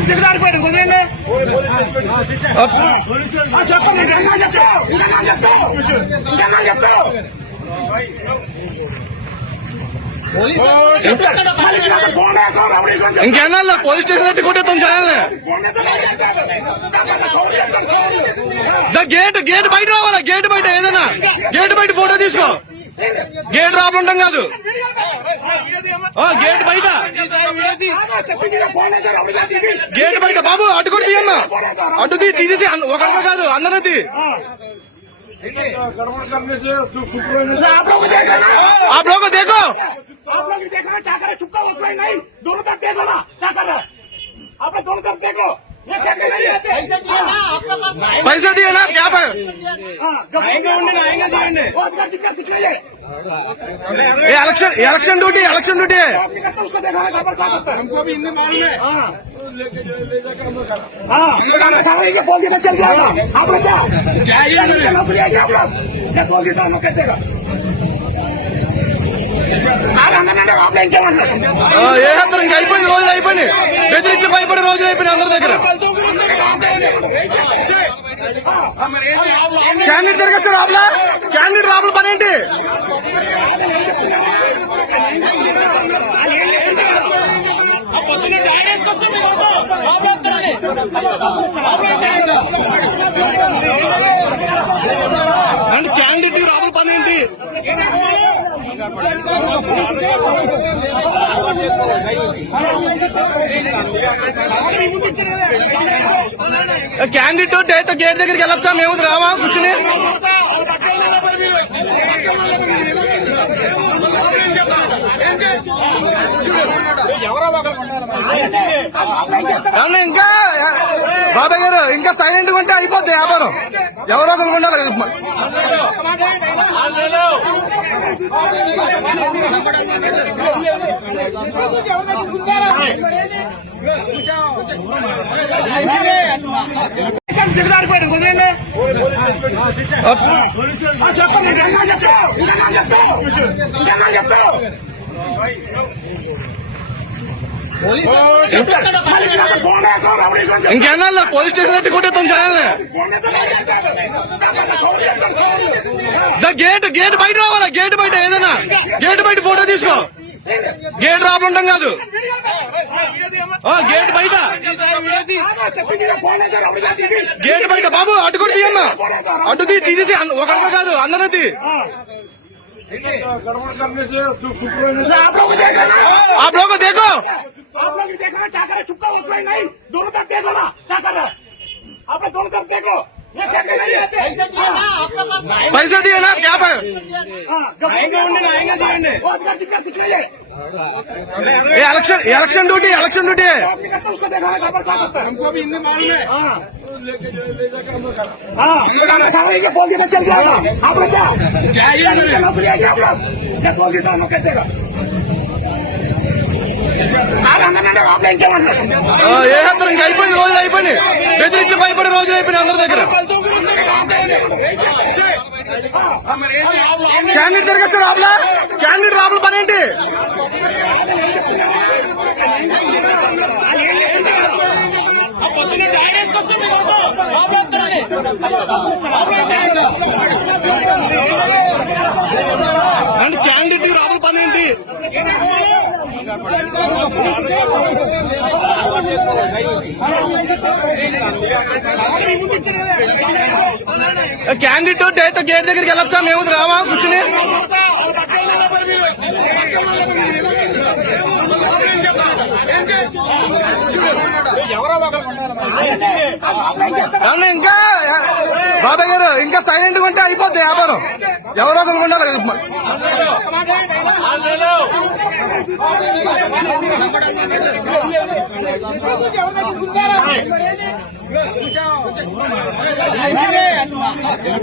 దిగదారిపోయాడు కుదరండి చెప్పండి చెప్తావు ఇంకేనా పోలీస్ స్టేషన్ ఎట్టి కొట్టేస్తాం జనాల్ని గేట్ బయట రావాలా గేట్ బయట ఏదైనా గేట్ బయట ఫోటో తీసుకో గేట్ రాబుంటాం కాదు గేట్ బయట గేట్ బయట బాబు అటు కూడా తీయమ్మా అటు తీసేసి ఒకరితో కాదు అందరూ తీ आप लोगों को देखो आप लोग देखना क्या करे चुपका उतना नहीं दोनों तरफ देखो ना क्या कर रहा आप लोग दोनों तरफ देखो पैसे दिए ना क्या इलेक्शन ड्यूटी है उसको देखा हमको भी हिंदी मालूम है बोल देना चल जाएगा आप लोग क्या बोल देता हम कहते ఏ హత్తరం ఇంకా అయిపోయింది రోజులు అయిపోయింది బెదిరించి భయపడే రోజులు అయిపోయినాయి అందరి దగ్గర క్యాండిడేట్ తిరగచ్చు రాబులా క్యాండిడేట్ రాబుల పని ఏంటి అంటే క్యాండిడేట్ రాబుల పని ఏంటి క్యాండిడేట్ డైరెక్ట్ గేట్ దగ్గరికి వెళ్ళొచ్చా మేము రావా కూర్చుని ఇంకా బాబాయ్ గారు ఇంకా సైలెంట్ గా ఉంటే అయిపోద్ది వ్యాపారం ఎవరో ఒకరు ఉండాలి దిగదారిపోయాడు కుదరండి చెప్పండి చెప్తావు ఇంకేనా పోలీస్ స్టేషన్ ఎట్టి కొట్టేస్తాం జనాల్ని గేట్ బయట రావాలా గేట్ బయట ఏదైనా గేట్ బయట ఫోటో తీసుకో గేట్ రాబుంటాం కాదు గేట్ బయట గేట్ బయట బాబు అటు కూడా తీయమ్మా అటు తీసేసి ఒకరితో కాదు అందరూ తీ आप लोगों को देखो आप लोग देखना क्या करे चुपका उतना नहीं दोनों तरफ देखो ना क्या कर रहा आप लोग दोनों तरफ देखो पैसे दिए ना क्या इलेक्शन ड्यूटी है उसको देखा हमको भी हिंदी मालूम है बोल देना चल जाएगा आप लोग क्या बोल देता हम कहते ఏ హత్తరం ఇంకా అయిపోయింది రోజులు అయిపోయింది బెదిరించి భయపడే రోజులు అయిపోయినాయి అందరి దగ్గర క్యాండిడేట్ తిరగచ్చు రాబులా క్యాండిడేట్ రాబుల పని ఏంటి అంటే క్యాండిడేట్ రాబుల పని ఏంటి క్యాండిడేట్ డైరెక్ట్ గేట్ దగ్గరికి వెళ్ళొచ్చా మేము రావా కూర్చుని ఇంకా బాబాయ్ గారు ఇంకా సైలెంట్ గా ఉంటే అయిపోద్ది వ్యాపారం ఎవరో ఒకరు ఉండాలి